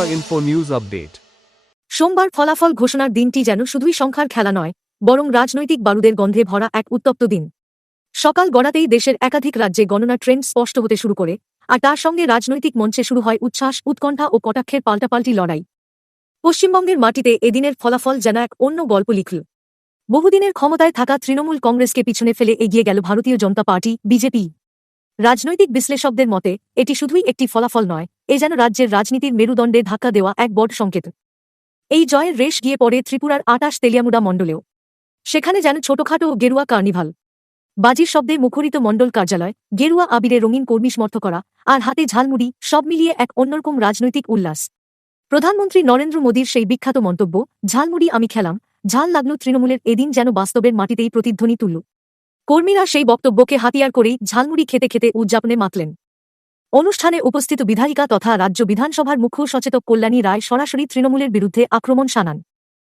Tripura info news update. সোমবার ফলাফল ঘোষণার দিনটি যেন শুধুই সংখ্যার খেলা নয়, বরং রাজনৈতিক বারুদের গন্ধে ভরা এক উত্তপ্ত দিন। সকাল গড়াতেই দেশের একাধিক রাজ্যে গণনা ট্রেন্ড স্পষ্ট হতে শুরু করে, আর তার সঙ্গে রাজনৈতিক মঞ্চে শুরু হয় উচ্ছ্বাস, উৎকণ্ঠা ও কটাক্ষের পাল্টাপাল্টি লড়াই। পশ্চিমবঙ্গের মাটিতে এদিনের ফলাফল যেন এক অন্য গল্প লিখল। বহুদিনের ক্ষমতায় থাকা তৃণমূল কংগ্রেসকে পিছনে ফেলে এগিয়ে গেল ভারতীয় জনতা পার্টি বিজেপি। রাজনৈতিক বিশ্লেষকদের মতে এটি শুধুই একটি ফলাফল নয়, এ যেন রাজ্যের রাজনীতির মেরুদণ্ডে ধাক্কা দেওয়া এক বড় সংকেত। এই জয়ের রেশ গিয়ে পড়ে ত্রিপুরার ২৮ তেলিয়ামুড়া মণ্ডলেও। সেখানে যেন ছোটখাটো গেরুয়া কার্নিভাল। বাজির শব্দে মুখরিত মণ্ডল কার্যালয়, গেরুয়া আবিরে রঙিন কর্মী সমর্থ করা, আর হাতে ঝালমুড়ি, সব মিলিয়ে এক অন্যরকম রাজনৈতিক উল্লাস। প্রধানমন্ত্রী নরেন্দ্র মোদীর সেই বিখ্যাত মন্তব্য, ঝালমুড়ি আমি খেলাম, ঝাল লাগল তৃণমূলের, এদিন যেন বাস্তবের মাটিতেই প্রতিধ্বনি তুলল। কর্মীরা সেই বক্তব্যকে হাতিয়ার করেই ঝালমুড়ি খেতে খেতে উদযাপনে মাতলেন। অনুষ্ঠানে উপস্থিত বিধায়িকা তথা রাজ্য বিধানসভার মুখ্য সচেতক কল্যাণী রায় সরাসরি তৃণমূলের বিরুদ্ধে আক্রমণ শানান।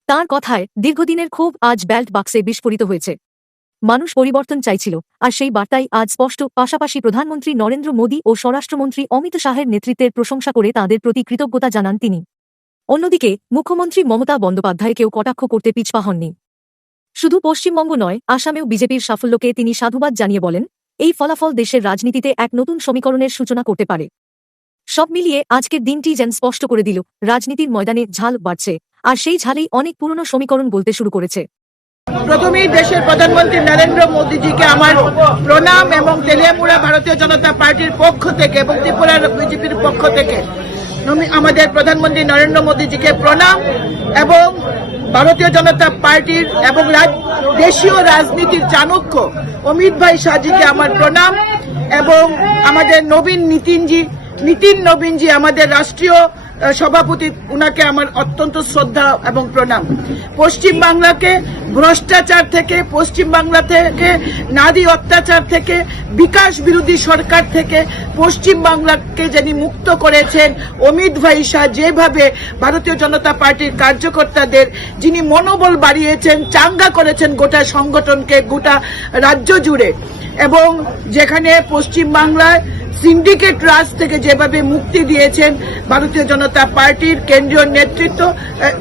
তাঁর কথায় দির্ঘদিনের ক্ষোভ আজ ব্যালট বাক্সে বিস্ফোরিত হয়েছে। মানুষ পরিবর্তন চাইছিল, আর সেই বার্তাই আজ স্পষ্ট। পাশাপাশি প্রধানমন্ত্রী নরেন্দ্র মোদী ও স্বরাষ্ট্রমন্ত্রী অমিত শাহের নেতৃত্বের প্রশংসা করে তাঁদের প্রতি কৃতজ্ঞতা জানান তিনি। অন্যদিকে মুখ্যমন্ত্রী মমতা বন্দ্যোপাধ্যায়কেও কটাক্ষ করতে পিছপা হননি। শুধু পশ্চিমবঙ্গ নয়, আসামেও বিজেপির সাফল্যকে তিনি সাধুবাদ জানিয়ে বলেন, এই ফলাফল দেশের রাজনীতিতে এক নতুন সমীকরণের সূচনা করতে পারে। সব মিলিয়ে আজকের দিনটি যেন স্পষ্ট করে দিল, রাজনীতির ময়দানে ঝাল বাড়ছে, আর সেই ঝালেই অনেক পুরনো সমীকরণ বলতে শুরু করেছে। প্রথমেই দেশের প্রধানমন্ত্রী নরেন্দ্র মোদীজিকে আমার প্রণাম এবং তেলিয়ামুড়া ভারতীয় জনতা পার্টির পক্ষ থেকে এবং ত্রিপুরার বিজেপির পক্ষ থেকে আমাদের প্রধানমন্ত্রী নরেন্দ্র মোদীজিকে প্রণাম এবং ভারতীয় জনতা পার্টির এবং দেশীয় রাজনীতির চাণক্য অমিত ভাই শাহজিকে আমার প্রণাম এবং আমাদের নীতিন নবীনজি আমাদের রাষ্ট্রীয় সভাপতি, উনাকে আমার অত্যন্ত শ্রদ্ধা এবং প্রণাম। পশ্চিমবাংলাকে ভ্রষ্টাচার থেকে, পশ্চিমবাংলা থেকে নারী অত্যাচার থেকে, বিকাশ বিরোধী সরকার থেকে পশ্চিমবাংলাকে যিনি মুক্ত করেছেন অমিত ভাই শাহ, যেভাবে ভারতীয় জনতা পার্টির কার্যকর্তাদের যিনি মনোবল বাড়িয়েছেন, চাঙ্গা করেছেন গোটা সংগঠনকে, গোটা রাজ্য জুড়ে, এবং যেখানে পশ্চিমবাংলায় সিন্ডিকেট রাজ থেকে যেভাবে মুক্তি দিয়েছেন ভারতীয় জনতা পার্টির কেন্দ্রীয় নেতৃত্ব,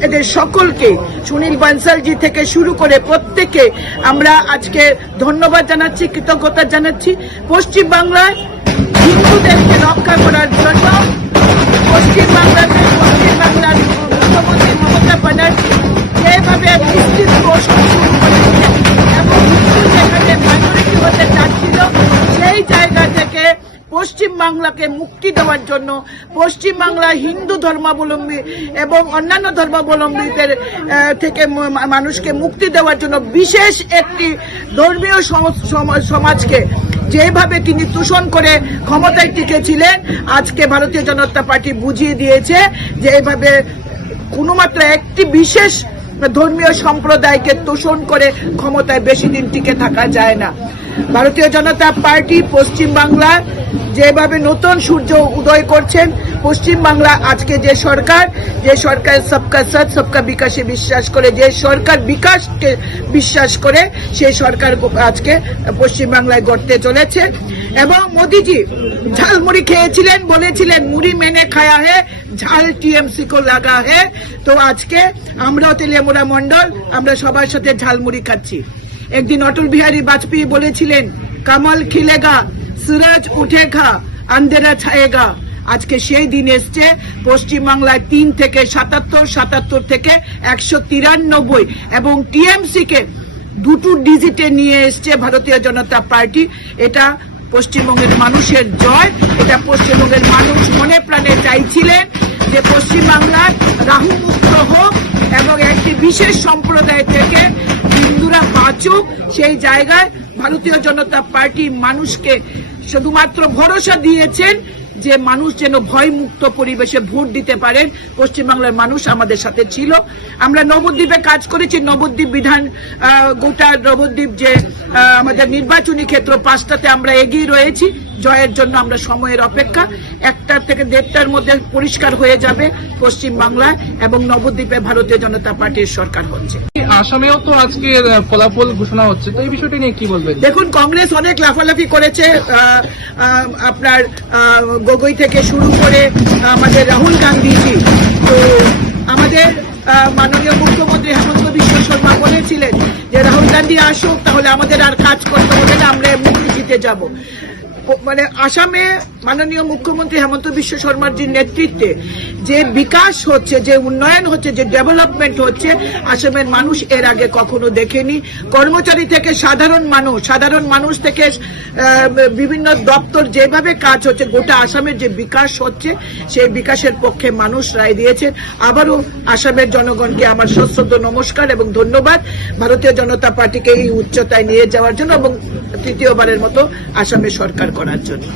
এদের সকলকে, সুনীল বানসালজি থেকে শুরু করে প্রত্যেককে আমরা আজকে ধন্যবাদ জানাচ্ছি, কৃতজ্ঞতা জানাচ্ছি। পশ্চিমবাংলায় হিন্দুদেরকে রক্ষা করার জন্য পশ্চিমবাংলার মুখ্যমন্ত্রী মমতা ব্যানার্জি যেভাবে নিশ্চিত পোষণ শুরু করেছে এবং হিন্দু যেখানে মাইনরিটি হতে চাচ্ছিল, সেই জায়গা থেকে পশ্চিমবাংলাকে মুক্তি দেওয়ার জন্য, পশ্চিমবাংলা হিন্দু ধর্মাবলম্বী এবং অন্যান্য ধর্মাবলম্বীদের থেকে মানুষকে মুক্তি দেওয়ার জন্য বিশেষ একটি ধর্মীয় সমাজকে যেভাবে তিনি তোষণ করে ক্ষমতায় টিকেছিলেন, আজকে ভারতীয় জনতা পার্টি বুঝিয়ে দিয়েছে যে এইভাবে কোনোমাত্র একটি বিশেষ ধর্মীয় সম্প্রদায়কে তোষণ করে ক্ষমতায় বেশি দিন টিকে থাকা যায় না। ভারতীয় জনতা পার্টি পশ্চিমবাংলার যেভাবে নতুন সূর্য উদয় করছেন, পশ্চিমবাংলা আজকে যে সরকার সবকা সাথ সবকা বিকাশে বিশ্বাস করে, যে সরকার বিকাশকে বিশ্বাস করে, সেই সরকার আজকে পশ্চিমবাংলায় গড়তে চলেছে। এবং মোদীজি ঝালমুড়ি খেয়েছিলেন, বলেছিলেন মুড়ি মেনে খায়া হে, ঝাল টিএমসি কো লাগা হে। তো আজকে আমরাও তেলিয়ামুড়া মন্ডল আমরা সবার সাথে ঝালমুড়ি খাচ্ছি। একদিন অটল বিহারী বাজপেয়ী বলেছিলেন, কমল খিলেগা, সুরজ উঠেগা, আন্ধেরা ছায়েগা। আজকে সেই দিন এসছে। পশ্চিমবাংলায় 3 থেকে 77 থেকে 193 এবং টিএমসি কে 2 ডিজিটে নিয়ে এসছে ভারতীয় জনতা পার্টি। এটা পশ্চিমবঙ্গের মানুষের জয়। এটা পশ্চিমবঙ্গের মানুষ মনে প্রাণে চাইছিলেন যে পশ্চিমবাংলার রাহু মুক্ত হোক এবং একটি বিশেষ সম্প্রদায় থেকে হিন্দুরা বাঁচুক। সেই জায়গায় ভারতীয় জনতা পার্টি মানুষকে শুধুমাত্র ভরসা দিয়েছেন যে মানুষ যেন ভয়মুক্ত পরিবেশে ভোট দিতে পারেন। পশ্চিমবাংলার মানুষ আমাদের সাথে ছিল। আমরা নবদ্বীপে কাজ করেছি, নবদ্বীপ গোটা নবদ্বীপ যে আমাদের নির্বাচনী ক্ষেত্র 5টাতে আমরা এগিয়ে রয়েছি। জয়ের জন্য আমরা সময়ের অপেক্ষা। 1টা থেকে 1:30টার মধ্যে পরিষ্কার হয়ে যাবে পশ্চিম বাংলায় এবং নবদ্বীপে ভারতীয় জনতা পার্টির সরকার হচ্ছে। আসামেও তো আজকে ফলাফল ঘোষণা হচ্ছে, তো এই বিষয়টা নিয়ে কি বলবেন? দেখুন, কংগ্রেস অনেক লাফালাফি করেছে, আপনার গগৈ থেকে শুরু করে আমাদের রাহুল গান্ধীজি। তো আমাদের মাননীয় মুখ্যমন্ত্রী হেমন্ত বিশ্ব শর্মা বলেছিলেন যে রাহুল গান্ধী আসুক, তাহলে আমাদের আর কাজ করতে হবে না, আমরা এমনি জিতে যাব। মানে আসামে মাননীয় মুখ্যমন্ত্রী হেমন্ত বিশ্ব শর্মার যে নেতৃত্বে যে বিকাশ হচ্ছে, যে উন্নয়ন হচ্ছে, যে ডেভেলপমেন্ট হচ্ছে, আসামের মানুষ এর আগে কখনো দেখেনি। কর্মচারী থেকে সাধারণ মানুষ থেকে বিভিন্ন দপ্তর যেভাবে কাজ হচ্ছে, গোটা আসামের যে বিকাশ হচ্ছে, সেই বিকাশের পক্ষে মানুষ রায় দিয়েছেন। আবারও আসামের জনগণকে আমার সশ্রদ্ধ নমস্কার এবং ধন্যবাদ ভারতীয় জনতা পার্টিকে এই উচ্চতায় নিয়ে যাওয়ার জন্য এবং তৃতীয়বারের মতো আসামে সরকার করার জন্য।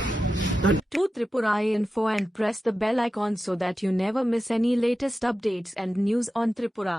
To Tripura Info and press the bell icon so that you never miss any latest updates and news on Tripura.